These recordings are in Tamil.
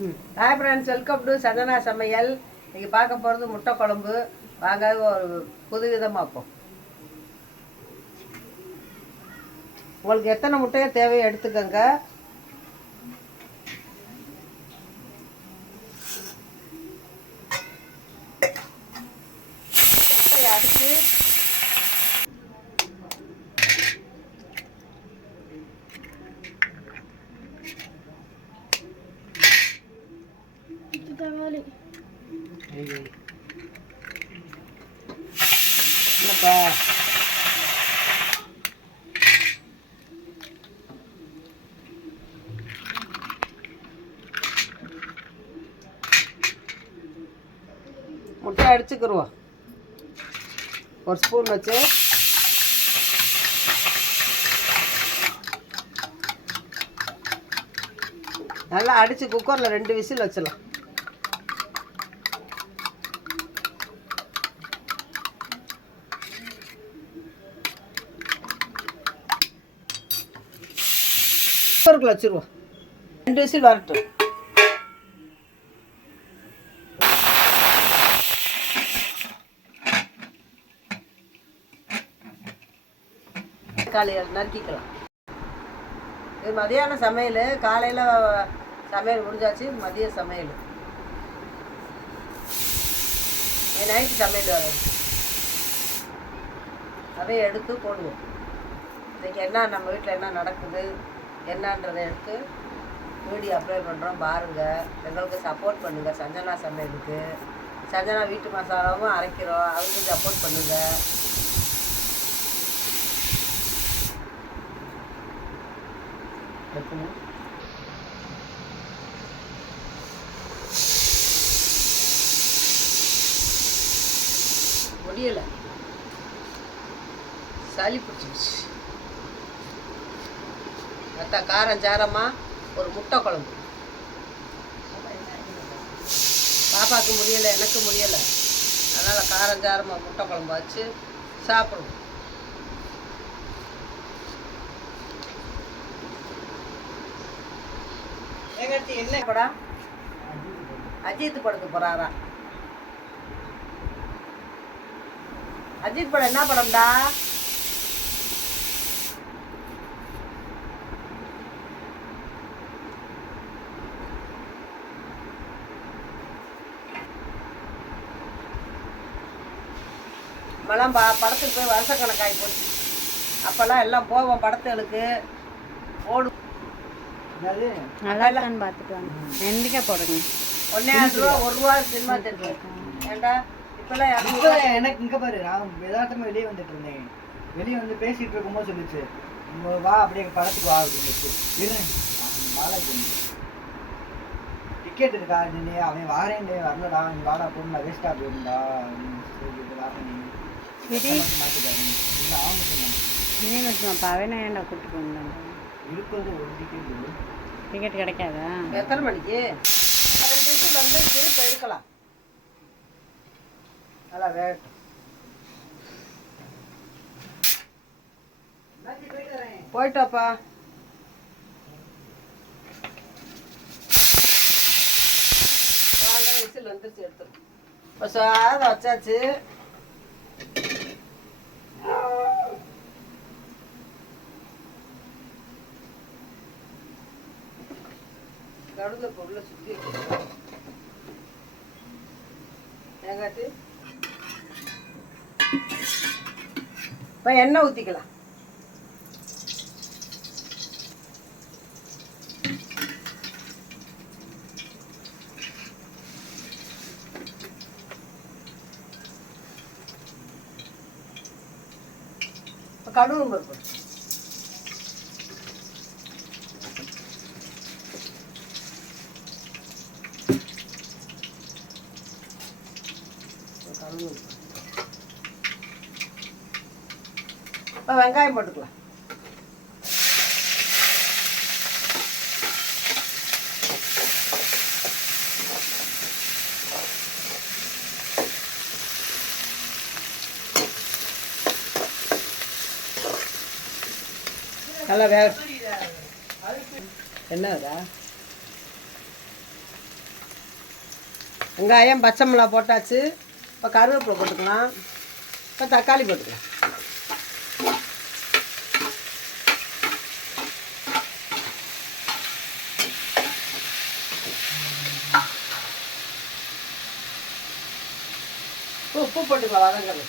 Hi friends, welcome to Sanjana சமையல். இன்றைக்கி பார்க்க போகிறது முட்டை குழம்பு. வாங்க ஒரு புதுவிதமாக்கும். உங்களுக்கு எத்தனை முட்டையோ தேவையோ எடுத்துக்கோங்க. முட்டையை அடித்து என்னப்பா முட்டை அடிச்சுக்கிடுவோம். ஒரு ஸ்பூன் வச்சு நல்லா அடித்து குக்கரில் 2 விசில் வச்சிடலாம். குக்கருக்கு வச்சுருவோம். 2 விசில் வரட்டும். காலையில் நறுக்கிக்கலாம். இது மதியான சமையல். காலையில் சமையல் முடிஞ்சாச்சு. மதிய சமையல், நைட்டு சமையல் வராது. அதை எடுத்து போடுவோம். இன்றைக்கி என்ன நம்ம வீட்டில் என்ன நடக்குது என்னன்றதை எடுத்து வீடியோ அப்ளை பண்ணுறோம். பாருங்கள், எங்களுக்கு சப்போர்ட் பண்ணுங்கள். சஞ்சனா சமையலுக்கு சஞ்சனா வீட்டு மசாலாவும் அரைக்கிறோம், அதுக்கு சப்போர்ட் பண்ணுங்கள். முடியலை, சளி பிடிச்சிருச்சு. மற்ற காரம் சாரமாக ஒரு முட்டை குழம்பு. பாப்பாவுக்கு முடியலை, எனக்கு முடியலை. அதனால் காரம் சாரமாக முட்டை குழம்பு வச்சு சாப்பிடுவோம். என்ன படம்? அஜித் படத்துக்கு போறாரா? அஜித் படம் என்ன படம்டா? நம்மளாம் படத்துக்கு போய் வருஷக்கணக்காகி போச்சு. அப்போல்லாம் எல்லாம் போவோம் படத்துகளுக்கு. ஓடு நல்லா பார்த்துட்டு வாங்க. எந்திரிக்கா போடுங்க. ₹1 சினிமா தேட்டர். ஏண்டா இப்பெல்லாம் எனக்கு இங்கே பாரு, நான் யதார்த்தமாக வெளியே வந்துட்டு இருந்தேன். வெளியே வந்து பேசிகிட்டு இருக்கும்போது சொல்லிச்சு, வா அப்படியே படத்துக்கு வா அப்படின்னு. டிக்கெட் இருக்கா? அவன் வாரேன் வரலடா, நீ வாடா போடா வேஸ்டா போயிருந்தா அவன் ஏன்டா கூப்பிட்டு போயிருந்தாங்க. இருக்கிறது ஒரு டிக்கெட். டிக்கெட் கிடைக்காதா? எத்தனை மணிக்கு? 2 நிமிஷம் வந்து திருப்பி எடுக்கலாம். நல்லா வேகட்டும். போயிட்டாப்பா. விசில் வந்துருச்சு, எடுத்துரும். இப்போ சாதம் வச்சாச்சு. கடுகு பொருளை சுற்றி தேங்காய்ச்சி இப்போ எண்ணெய் ஊற்றிக்கலாம். இப்போ கடுகு பருப்பு இப்போ வெங்காயம் போட்டுக்கலாம். நல்லா வேக. என்னதா வெங்காயம் பச்சை மிளகா போட்டாச்சு. இப்போ கருவேப்பிலை போட்டுக்கலாம். இப்போ தக்காளி போட்டுக்கலாம். உப்பு போட்டுக்கலாம் வதங்கிறது.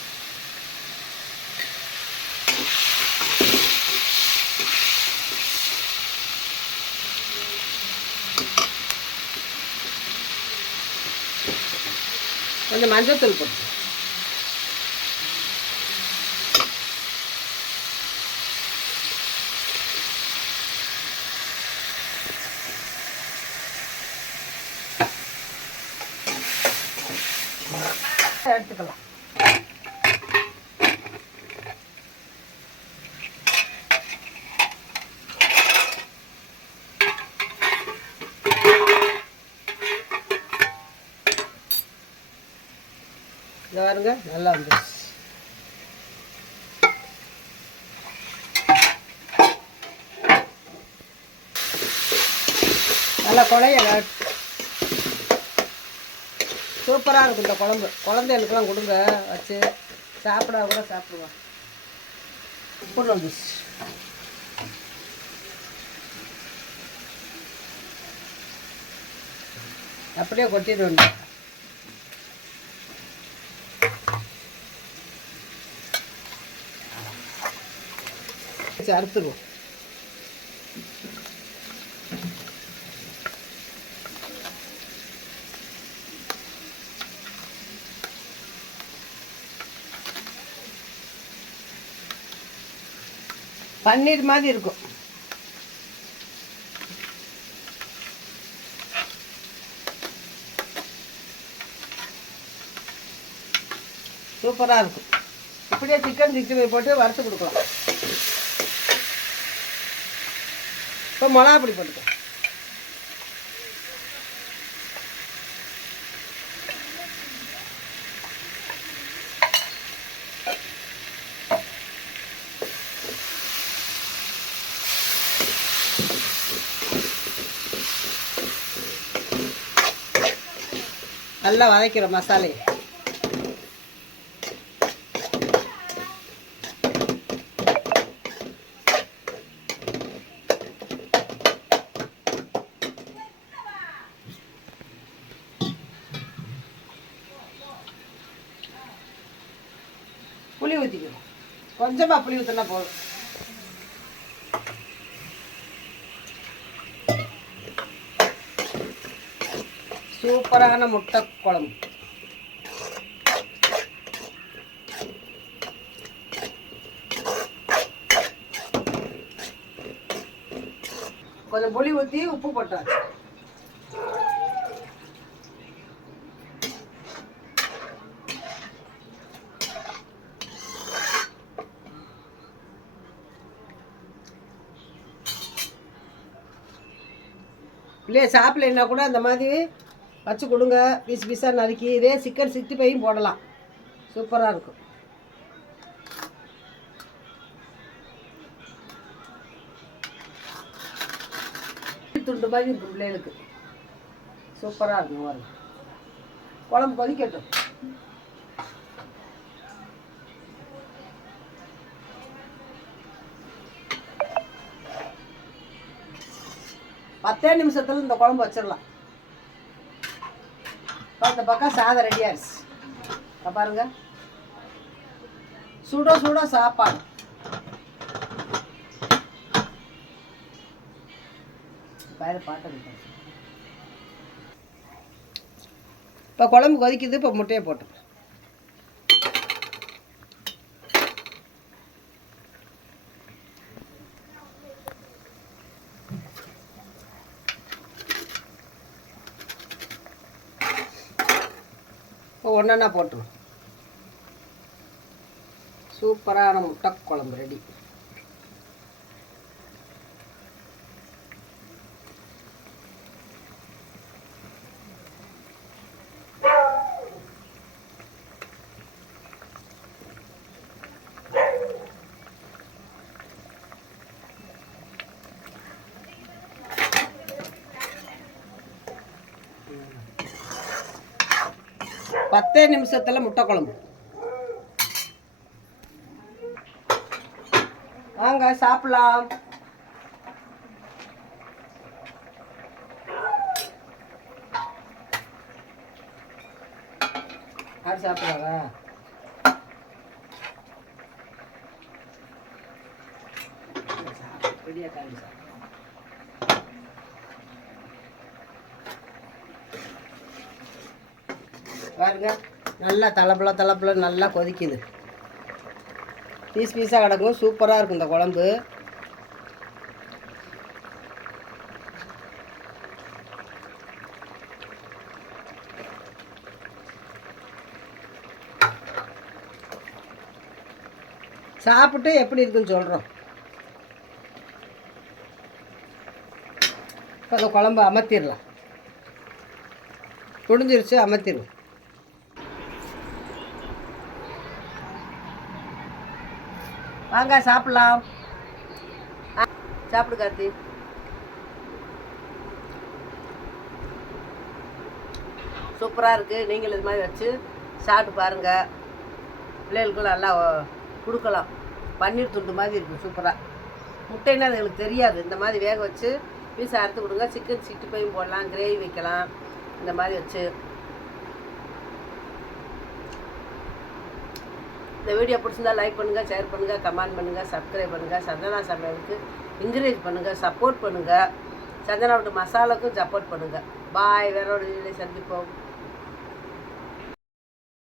கொஞ்சம் மஞ்சள் தூள் போட்டு எடுத்துக்கலாம். இதை பாருங்க, நல்லா வந்துச்சு. நல்லா குழையல சூப்பராக இருக்கும் இந்த குழம்பு. குழந்தைகளுக்குலாம் கொடுங்க, வச்சு சாப்பிட கூட சாப்பிடுவான். உப்பு வந்துச்சு. அப்படியே கொட்டிட வேண்டும். அறுத்துருவோம். பன்னீர் மாதிரி இருக்கும். சூப்பராக இருக்கும். இப்படியே சிக்கன் 65 போட்டு வறுத்து கொடுக்கலாம். இப்போ மிளகா பொடி போட்டுக்கலாம். நல்லா வதக்கிற மசாலை. புளி ஊற்றிக்கணும். கொஞ்சமாக புளி ஊற்றினா போதும். சூப்பரான முட்டை குழம்பு. கொஞ்சம் புளி ஊற்றி உப்பு போட்டாச்சு. இல்லையே சாப்பிட்லைன்னா கூட அந்த மாதிரி வச்சு கொடுங்க. பீஸ் பீஸாக நறுக்கி இதே சிக்கன் 65 போடலாம். சூப்பராக இருக்கும். துண்டு மாதிரி இருக்கும் பிள்ளைகளுக்கு. சூப்பராக இருக்கும். வரும் குழம்பு கொதிக்கட்டும். பத்தே நிமிஷத்தில் இந்த குழம்பு வச்சிடலாம். அந்த பக்கம் சாதம் ரெடி ஆயிடுச்சு. பாருங்க, சுட சுட சாப்பாடு. இப்போ குழம்பு கொதிக்குது. இப்போ முட்டையை போட்டு இப்போ ஒன்றா போட்டுரும். சூப்பரான முட்டை குழம்பு ரெடி. 10 நிமிஷத்தில் முட்டை குழம்பு. வாங்க சாப்பிடலாம். யார் சாப்பிட்றாங்க? பாருங்க, நல்லா தளப்புல நல்லா கொதிக்குது. பீஸ் பீஸாக கிடக்கும். சூப்பராக இருக்கும் இந்த குழம்பு. சாப்பிட்டு எப்படி இருக்குன்னு சொல்கிறோம். அந்த குழம்பு அமர்த்திடலாம். முடிஞ்சிருச்சு, அமர்த்திடுவோம். வாங்க சாப்பிடலாம். சாப்பிடு கார்த்தி. சூப்பராக இருக்குது. நீங்கள் இது மாதிரி வச்சு சாப்பிட்டு பாருங்கள். பிள்ளைகளுக்கும் நல்லா கொடுக்கலாம். பன்னீர் துண்டு மாதிரி இருக்குது சூப்பராக. முட்டைன்னா அது எங்களுக்கு தெரியாது. இந்த மாதிரி வேக வச்சு பீஸை அறுத்து கொடுங்க. சிக்கன் 65 போடலாம், கிரேவி வைக்கலாம். இந்த மாதிரி வச்சு இந்த வீடியோ பிடிச்சிருந்தா லைக் பண்ணுங்கள், ஷேர் பண்ணுங்கள், கமெண்ட் பண்ணுங்கள், சப்ஸ்கிரைப் பண்ணுங்கள். சந்தனா சமையலுக்கு என்கரேஜ் பண்ணுங்கள், சப்போர்ட் பண்ணுங்கள். சந்தனா விட்டு மசாலாவுக்கும் சப்போர்ட் பண்ணுங்கள். பாய். வேற ஒரு வீடியோவில் சந்திப்போம்.